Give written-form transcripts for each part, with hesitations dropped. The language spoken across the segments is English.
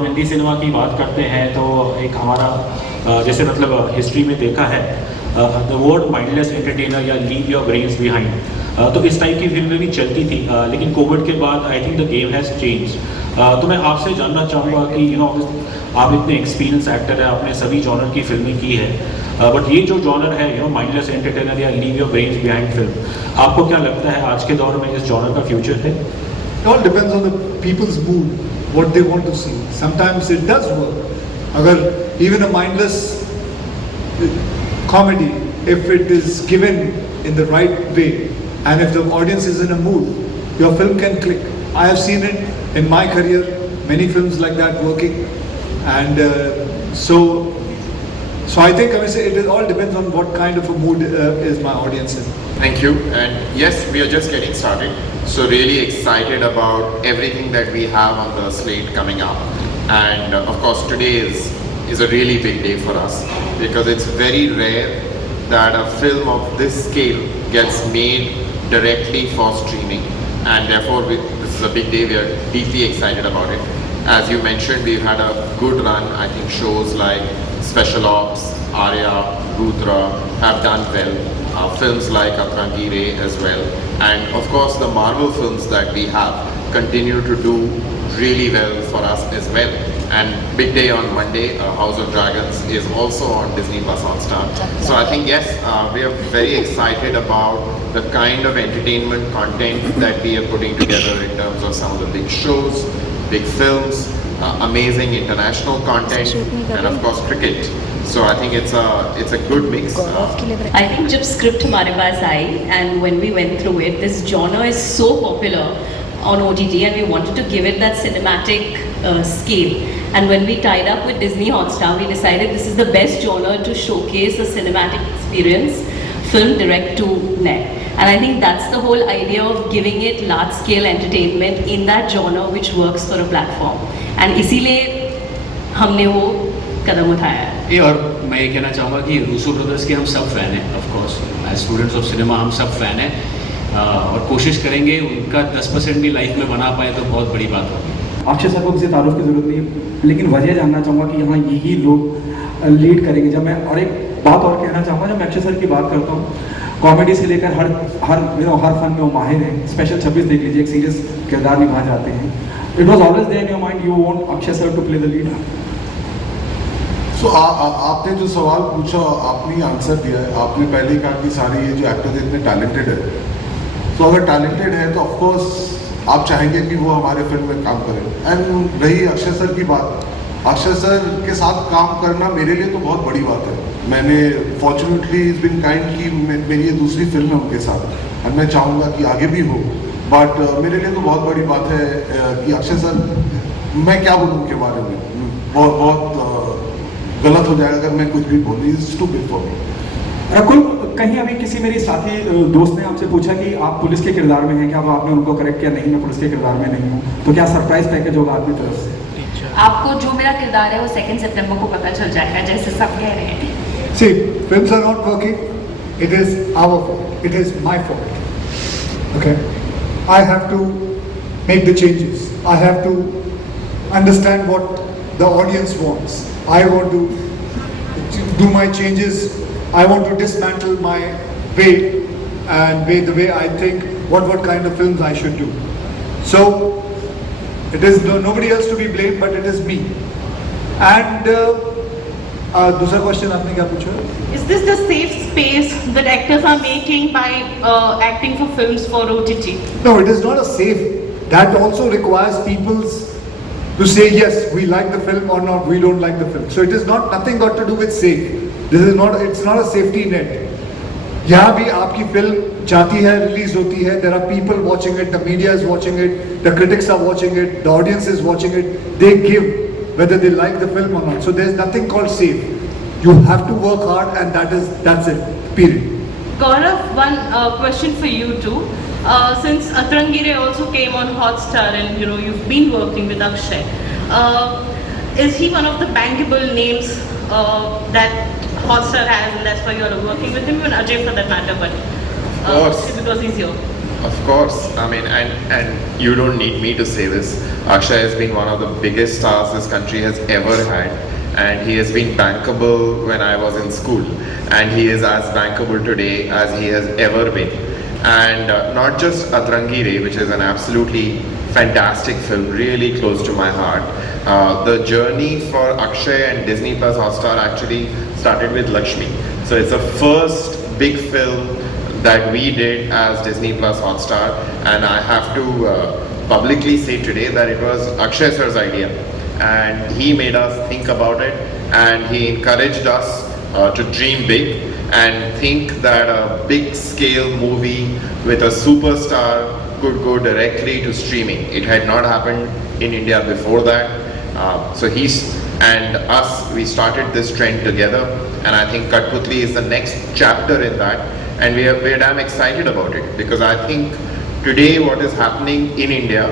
हम हिंदी सिनेमा की बात करते हैं तो एक हमारा जैसे मतलब हिस्ट्री में देखा है द वर्ड माइंडलेस एंटरटेनर या लीव योर ब्रेन्स बिहाइंड, तो इस टाइप की फिल्में भी चलती थी, लेकिन कोविड के बाद I think the game has change. तो मैं आपसे जानना चाहूँगा कि आप इतने एक्सपीरियंस एक्टर हैं, आपने सभी जॉनर की फिल्में की है, बट ये जो जॉनर है माइंडलेस एंटरटेनर या leave your brains behind film, आपको क्या लगता है आज के दौर में इस जॉनर का फ्यूचर है? It all depends on the people's mood, what they want to see. Sometimes it does work. Agar even a mindless comedy, if it is given in the right way, and if the audience is in a mood, your film can click. I have seen it in my career, many films like that working, and so I think I would say it all depends on what kind of a mood is my audience in. Thank you. And yes, we are just getting started. So really excited about everything that we have on the slate coming up. And of course today is a really big day for us because it's very rare that a film of this scale gets made directly for streaming. And therefore this is a big day. We are deeply excited about it. As you mentioned, we've had a good run. I think shows like Special Ops, Arya, Rudra have done well. Films like Akshay as well, and of course the Marvel films that we have continue to do really well for us as well. And big day on Monday, House of Dragons is also on Disney Plus Hotstar. So I think yes, we are very excited about the kind of entertainment content that we are putting together in terms of some of the big shows, big films, amazing international content, and of course cricket. So I think it's a good mix. I think जब script हमारे पास आई and when we went through it, this genre is so popular on OTT and we wanted to give it that cinematic scale. And when we tied up with Disney Hotstar, we decided this is the best genre to showcase the cinematic experience, film direct to net. And I think that's the whole idea of giving it large scale entertainment in that genre which works for a platform. And इसीलिए हमने वो कदम उठाया है। ये और मैं ये कहना चाहूँगा कि रूसो ब्रदर्स के हम सब फ़ैन हैं, of course as students of cinema हम सब फ़ैन हैं और कोशिश करेंगे उनका 10% भी लाइफ में बना पाए तो बहुत बड़ी बात होगी। अक्षय सर को किसी तारुफ की ज़रूरत नहीं है, लेकिन वजह जानना चाहूँगा कि यहाँ यही लोग लीड करेंगे। जब मैं और एक बात और कहना चाहूँगा, जब मैं अक्षय सर की बात करता हूँ, कॉमेडी से लेकर हर फन में वो माहिर हैं। स्पेशल 26 देख लीजिए, एक सीरियस किरदार निभा जाते हैं। It was always there in your mind you want Akshay sir to play the lead? So आपने जो सवाल पूछा आपने आंसर दिया है। आपने पहले ही कहा कि सारे ये जो एक्टर्स इतने टैलेंटेड है, तो अगर टैलेंटेड है तो ऑफकोर्स आप चाहेंगे कि वो हमारे फिल्म में काम करें। एंड रही अक्षय सर की बात, अक्षय सर के साथ काम करना मेरे लिए तो बहुत बड़ी बात है। मैंने फॉर्चुनेटली इज बिन काइंड कि मेरी ये दूसरी फिल्म है उनके साथ और मैं चाहूँगा कि आगे भी हो, बट मेरे लिए तो बहुत बड़ी बात है कि अक्षय सर, मैं क्या बोलूँ उनके बारे में, बहुत गलत हो जाएगा अगर मैं कुछ भी बोलूँ। Is too big for me. Rakul, कहीं अभी किसी मेरी साथी दोस्त ने आपसे पूछा कि आप पुलिस के किरदार में हैं क्या, अब आपने उनको करेक्ट किया, नहीं मैं पुलिस के किरदार में नहीं हूँ, तो क्या सरप्राइज पैकेज होगा आपकी तरफ से? आपको जो मेरा किरदार है वो 2 सितंबर को पता चल जाएगा, जैसे सब कह रहे हैं। See, films are not working. It is our fault. It is my fault. Okay, I have to make the changes. I have to understand what the audience wants. I want to do my changes. I want to dismantle my way and the way I think what kind of films I should do. So it is nobody else to be blamed, but it is me. And दूसरा question आपने क्या पूछा? Is this the safe space that actors are making by acting for films for OTT? No, it is not a safe. That also requires people's to say yes, we like the film or not, we don't like the film. So it is nothing got to do with safe. It's not a safety net. यहाँ भी आपकी film जाती है, release होती है, there are people watching it, the media is watching it, the critics are watching it, the audience is watching it. They give whether they like the film or not. So there's nothing called safe. You have to work hard, and that's it. Period. Gaurav, one question for you too. Since Atrangire also came on Hotstar, and you've been working with Akshay, is he one of the bankable names that Hotstar has, and that's why you're working with him, even Ajay for that matter, but of course, because he's here. Of course, I mean, and you don't need me to say this. Akshay has been one of the biggest stars this country has ever had, and he has been bankable when I was in school, and he is as bankable today as he has ever been. And not just Atrangire, which is an absolutely fantastic film, really close to my heart. The journey for Akshay and Disney Plus Hotstar actually started with Lakshmi. So it's the first big film that we did as Disney Plus Hotstar, and I have to publicly say today that it was Akshay sir's idea, and he made us think about it, and he encouraged us to dream big and think that a big scale movie with a superstar could go directly to streaming. It had not happened in India before that. So he's and us, we started this trend together, and I think Cuttputlli is the next chapter in that, and we're damn excited about it, because I think today what is happening in India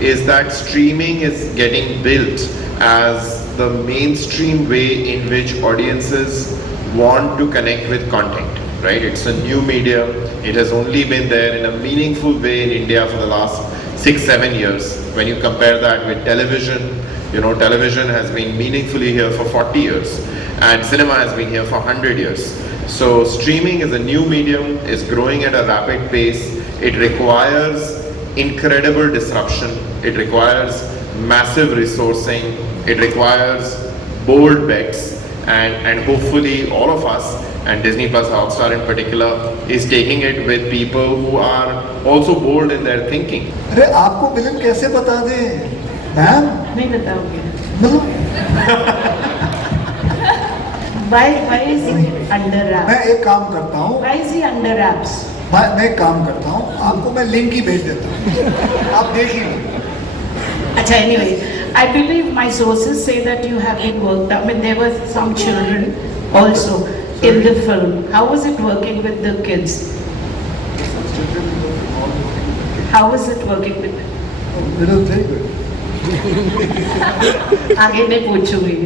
is that streaming is getting built as the mainstream way in which audiences want to connect with content, right? It's a new medium. It has only been there in a meaningful way in India for the last 6-7 years. When you compare that with television, you know, television has been meaningfully here for 40 years, and cinema has been here for 100 years. So streaming is a new medium, is growing at a rapid pace. It requires incredible disruption. It requires massive resourcing. It requires bold bets, and hopefully all of us, and Disney Plus Hotstar in particular, is taking it with people who are also bold in their thinking. अरे आपको villain कैसे बता दें ma'am? नहीं बताओगे? मतलब Why is he under wraps? मैं एक काम करता हूँ, Why is he under wraps? मैं एक काम करता हूँ, आपको मैं लिंक ही भेज देता हूँ, आप देख लीजिए। Achha, anyway, I believe my sources say that you have been worked. I mean, there were some children also in the film. How was it working with the kids? How was it working with them? It was very good. आगे नहीं पूछूंगी.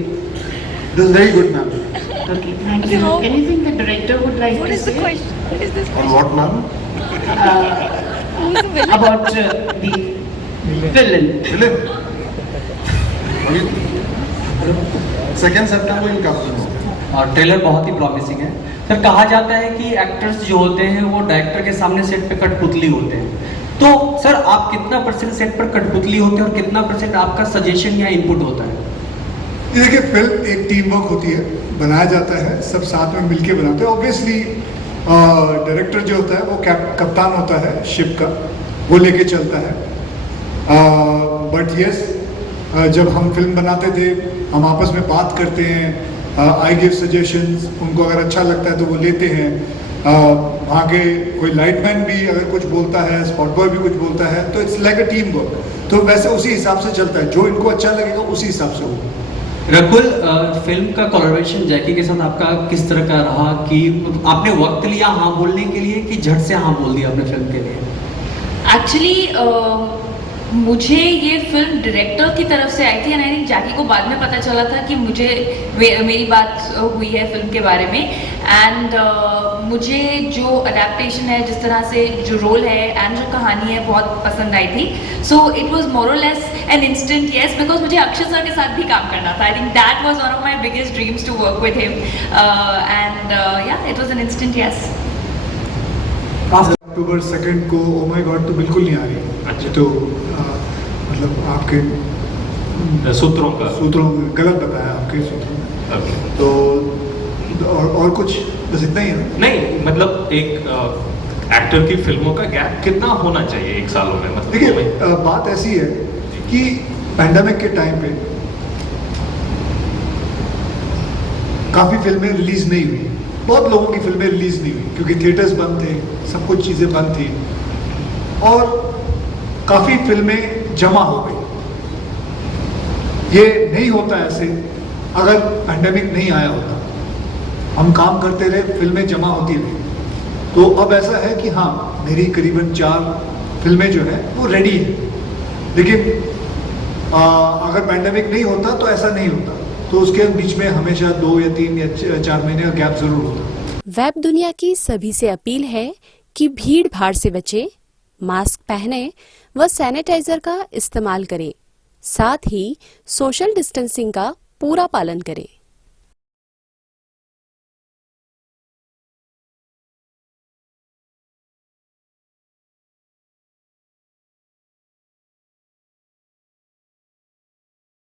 It was very good, ma'am. Okay, thank you. Anything the director would like to say? What is this On what, ma'am? About the villain. Villain? 2nd September in Cuttputlli. और trailer बहुत ही promising है sir. कहा जाता है कि actors जो होते हैं वो डायरेक्टर के सामने सेट पे कठपुतली होते हैं, तो सर आप कितना % सेट पर कठपुतली होते हैं और कितना % आपका सजेशन या इनपुट होता है? ये देखिए, फिल्म एक टीम वर्क होती है, बनाया जाता है, सब साथ में मिलके बनाते हैं। ऑब्वियसली डायरेक्टर जो होता है वो कप्तान होता है शिप का, वो लेके चलता है। बट यस, जब हम फिल्म बनाते थे हम आपस में बात करते हैं, आई गिव सजेशंस, उनको अगर अच्छा लगता है तो वो लेते हैं। वहाँ के कोई लाइटमैन भी अगर कुछ बोलता है, स्पॉट बॉय भी कुछ बोलता है, तो it's like a team work. तो वैसे उसी हिसाब से चलता है, जो इनको अच्छा लगेगा उसी हिसाब से हो। रकुल, फिल्म का कोलैबोरेशन जैकी के साथ आपका किस तरह का रहा कि आपने वक्त लिया हाँ बोलने के लिए कि झट से हाँ बोल दिया आपने फिल्म के लिए? एक्चुअली मुझे ये फिल्म डायरेक्टर की तरफ से आई थी, एंड आई थिंक जैकी को बाद में पता चला था कि मुझे मेरी बात हुई है फिल्म के बारे में। एंड मुझे जो अडेप्टेशन है, जिस तरह से जो रोल है एंड जो कहानी है, बहुत पसंद आई थी। सो इट वाज मोर और less an instant yes, because मुझे अक्षय सर के साथ भी काम करना था। I think that was one of my biggest dreams to work with him, and yeah it was an instant yes. अक्टूबर 2 को ओ माय गॉड तो बिल्कुल नहीं आ रही। अच्छा। तो मतलब आपके सूत्रों में गलत बताया, आपके सूत्रों में। Okay. तो और कुछ बस इतना ही है ना? नहीं, मतलब एक एक्टर की फिल्मों का गैप कितना होना चाहिए एक सालों में? मतलब देखिए, बात ऐसी है कि पैंडेमिक के टाइम पे काफ़ी फिल्में रिलीज नहीं हुई, बहुत लोगों की फिल्में रिलीज नहीं हुई क्योंकि थिएटर्स बंद थे, सब कुछ चीज़ें बंद थी, और काफ़ी फिल्में जमा हो गई। ये नहीं होता ऐसे अगर पैंडेमिक नहीं आया होता, हम काम करते रहे, फिल्में जमा होती रही। तो अब ऐसा है कि हाँ, मेरी करीबन 4 फिल्में जो है वो रेडी है, लेकिन अगर पैंडेमिक नहीं होता तो ऐसा नहीं होता, तो उसके बीच में हमेशा 2 या 3 या 4 महीने का गैप जरूर होता। वेब दुनिया की सभी से अपील है कि भीड़ भाड़ से बचे, मास्क पहने व सैनिटाइजर का इस्तेमाल करें। साथ ही सोशल डिस्टेंसिंग का पूरा पालन करें।